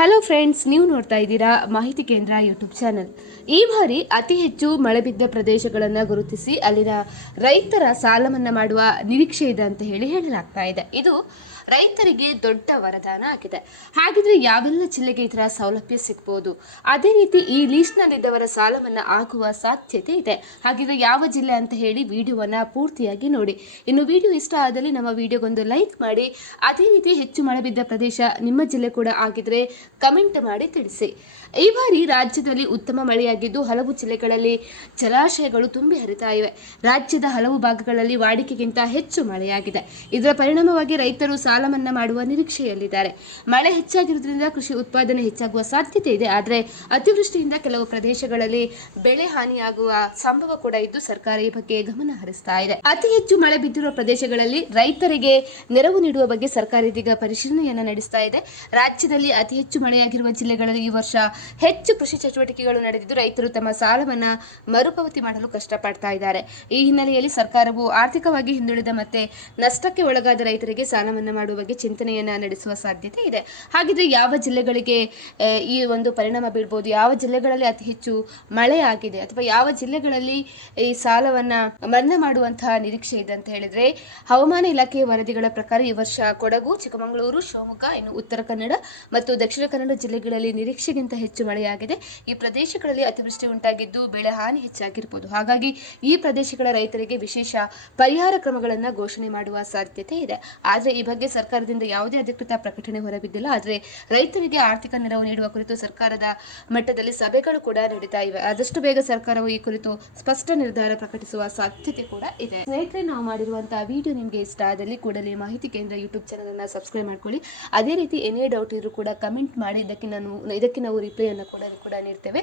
Hello friends ನೀವು ನೋಡ್ತಾ ಇದ್ದೀರಾ ಮಾಹಿತಿ ಕೇಂದ್ರ ಯೂಟ್ಯೂಬ್ ಚಾನೆಲ್ ಈ ಬಾರಿ ಅತಿ ಹೆಚ್ಚು ಮಳೆ ಬಿದ್ದ ಪ್ರದೇಶಗಳನ್ನು ಗುರುತಿಸಿ ಅಲ್ಲಿನ ರೈತರ ಸಾಲ ಮನ್ನಾ ಮಾಡುವ ನಿರೀಕ್ಷೆ ಇದೆ ಅಂತ ಹೇಳಿ ಹೇಳಲಾಗ್ತಾ ಇದೆ. ಇದು ರೈತರಿಗೆ ದೊಡ್ಡ ವರದಾನ ಆಗಿದೆ. ಹಾಗಿದ್ರೆ ಯಾವೆಲ್ಲ ಜಿಲ್ಲೆಗೆ ಇದರ ಸೌಲಭ್ಯ ಸಿಗ್ಬೋದು? ಅದೇ ರೀತಿ ಈ ಲೀಸ್ಟ್ನಲ್ಲಿದ್ದವರ ಸಾಲ ಮನ್ನಾ ಆಗುವ ಸಾಧ್ಯತೆ ಇದೆ. ಹಾಗಿದ್ರೆ ಯಾವ ಜಿಲ್ಲೆ ಅಂತ ಹೇಳಿ ವಿಡಿಯೋವನ್ನ ಪೂರ್ತಿಯಾಗಿ ನೋಡಿ. ಇನ್ನು ವಿಡಿಯೋ ಇಷ್ಟ ಆದಲ್ಲಿ ನಮ್ಮ ವಿಡಿಯೋಗೊಂದು ಲೈಕ್ ಮಾಡಿ. ಅದೇ ರೀತಿ ಹೆಚ್ಚು ಮಳೆ ಬಿದ್ದ ಪ್ರದೇಶ ನಿಮ್ಮ ಜಿಲ್ಲೆ ಕೂಡ ಆಗಿದ್ರೆ ಕಮೆಂಟ್ ಮಾಡಿ ತಿಳಿಸಿ. ಈ ಬಾರಿ ರಾಜ್ಯದಲ್ಲಿ ಉತ್ತಮ ಮಳೆಯಾಗಿದ್ದು ಹಲವು ಜಿಲ್ಲೆಗಳಲ್ಲಿ ಜಲಾಶಯಗಳು ತುಂಬಿ ಹರಿತಾ ಇವೆ. ರಾಜ್ಯದ ಹಲವು ಭಾಗಗಳಲ್ಲಿ ವಾಡಿಕೆಗಿಂತ ಹೆಚ್ಚು ಮಳೆಯಾಗಿದೆ. ಇದರ ಪರಿಣಾಮವಾಗಿ ರೈತರು ಸಾಲ ಮನ್ನಾ ಮಾಡುವ ನಿರೀಕ್ಷೆಯಲ್ಲಿದ್ದಾರೆ. ಮಳೆ ಹೆಚ್ಚಾಗಿರುವುದರಿಂದ ಕೃಷಿ ಉತ್ಪಾದನೆ ಹೆಚ್ಚಾಗುವ ಸಾಧ್ಯತೆ ಇದೆ. ಆದರೆ ಅತಿವೃಷ್ಟಿಯಿಂದ ಕೆಲವು ಪ್ರದೇಶಗಳಲ್ಲಿ ಬೆಳೆ ಹಾನಿಯಾಗುವ ಸಂಭವ ಕೂಡ ಇದ್ದು ಸರ್ಕಾರ ಈ ಬಗ್ಗೆ ಗಮನ ಹರಿಸ್ತಾ ಇದೆ. ಅತಿ ಹೆಚ್ಚು ಮಳೆ ಬಿದ್ದಿರುವ ಪ್ರದೇಶಗಳಲ್ಲಿ ರೈತರಿಗೆ ನೆರವು ನೀಡುವ ಬಗ್ಗೆ ಸರ್ಕಾರ ಇದೀಗ ಪರಿಶೀಲನೆಯನ್ನು ನಡೆಸ್ತಾ ಇದೆ. ರಾಜ್ಯದಲ್ಲಿ ಅತಿ ಹೆಚ್ಚು ಮಳೆಯಾಗಿರುವ ಜಿಲ್ಲೆಗಳಲ್ಲಿ ಈ ವರ್ಷ ಹೆಚ್ಚು ಕೃಷಿ ಚಟುವಟಿಕೆಗಳು ನಡೆದಿದ್ದು, ರೈತರು ತಮ್ಮ ಸಾಲವನ್ನ ಮರುಪಾವತಿ ಮಾಡಲು ಕಷ್ಟಪಡ್ತಾ ಇದ್ದಾರೆ. ಈ ಹಿನ್ನೆಲೆಯಲ್ಲಿ ಸರ್ಕಾರವು ಆರ್ಥಿಕವಾಗಿ ಹಿಂದುಳಿದ ಮತ್ತೆ ನಷ್ಟಕ್ಕೆ ಒಳಗಾದ ರೈತರಿಗೆ ಸಾಲ ಮನ್ನಾ ಮಾಡುವ ಬಗ್ಗೆ ಚಿಂತನೆಯನ್ನ ನಡೆಸುವ ಸಾಧ್ಯತೆ ಇದೆ. ಹಾಗಿದ್ರೆ ಯಾವ ಜಿಲ್ಲೆಗಳಿಗೆ ಈ ಒಂದು ಪರಿಣಾಮ ಬೀಳ್ಬೋದು ಯಾವ ಜಿಲ್ಲೆಗಳಲ್ಲಿ ಅತಿ ಹೆಚ್ಚು ಮಳೆ ಆಗಿದೆ? ಅಥವಾ ಯಾವ ಜಿಲ್ಲೆಗಳಲ್ಲಿ ಈ ಸಾಲವನ್ನ ಮನ್ನಾ ಮಾಡುವಂತಹ ನಿರೀಕ್ಷೆ ಇದೆ ಅಂತ ಹೇಳಿದ್ರೆ, ಹವಾಮಾನ ಇಲಾಖೆಯ ವರದಿಗಳ ಪ್ರಕಾರ ಈ ವರ್ಷ ಕೊಡಗು, ಚಿಕ್ಕಮಗಳೂರು, ಶಿವಮೊಗ್ಗ, ಇನ್ನು ಉತ್ತರ ಕನ್ನಡ ಮತ್ತು ದಕ್ಷಿಣ ಕನ್ನಡ ಜಿಲ್ಲೆಗಳಲ್ಲಿ ನಿರೀಕ್ಷೆಗಿಂತ ಹೆಚ್ಚು ಮಳೆಯಾಗಿದೆ. ಈ ಪ್ರದೇಶಗಳಲ್ಲಿ ಅತಿವೃಷ್ಟಿ ಉಂಟಾಗಿದ್ದು ಬೆಳೆ ಹಾನಿ ಹೆಚ್ಚಾಗಿರಬಹುದು ಹಾಗಾಗಿ ಈ ಪ್ರದೇಶಗಳ ರೈತರಿಗೆ ವಿಶೇಷ ಪರಿಹಾರ ಕ್ರಮಗಳನ್ನು ಘೋಷಣೆ ಮಾಡುವ ಸಾಧ್ಯತೆ ಇದೆ. ಆದರೆ ಈ ಬಗ್ಗೆ ಸರ್ಕಾರದಿಂದ ಯಾವುದೇ ಅಧಿಕೃತ ಪ್ರಕಟಣೆ ಹೊರಬಿದ್ದಿಲ್ಲ. ಆದರೆ ರೈತರಿಗೆ ಆರ್ಥಿಕ ನೆರವು ನೀಡುವ ಕುರಿತು ಸರ್ಕಾರದ ಮಟ್ಟದಲ್ಲಿ ಸಭೆಗಳು ಕೂಡ ನಡೀತಾ ಇವೆ. ಆದಷ್ಟು ಬೇಗ ಸರ್ಕಾರವು ಈ ಕುರಿತು ಸ್ಪಷ್ಟ ನಿರ್ಧಾರ ಪ್ರಕಟಿಸುವ ಸಾಧ್ಯತೆ ಕೂಡ ಇದೆ. ಸ್ನೇಹಿತರೆ, ನಾವು ಮಾಡಿರುವಂತಹ ವಿಡಿಯೋ ನಿಮಗೆ ಇಷ್ಟ ಆದಲ್ಲಿ ಕೂಡಲೇ ಮಾಹಿತಿ ಕೇಂದ್ರ ಯೂಟ್ಯೂಬ್ ಚಾನಲ್ ಅನ್ನ ಸಬ್ಸ್ಕ್ರೈಬ್ ಮಾಡ್ಕೊಳ್ಳಿ. ಅದೇ ರೀತಿ ಏನೇ ಡೌಟ್ ಇದ್ರೂ ಕೂಡ ಕಮೆಂಟ್ ಮಾಡಿ ಇದಕ್ಕೆ ನಾನು ಇದಕ್ಕೆ ನಾವು ರಿಪ್ಲೈಯನ್ನು ಕೂಡ ಕೂಡ ನೀಡ್ತೇವೆ.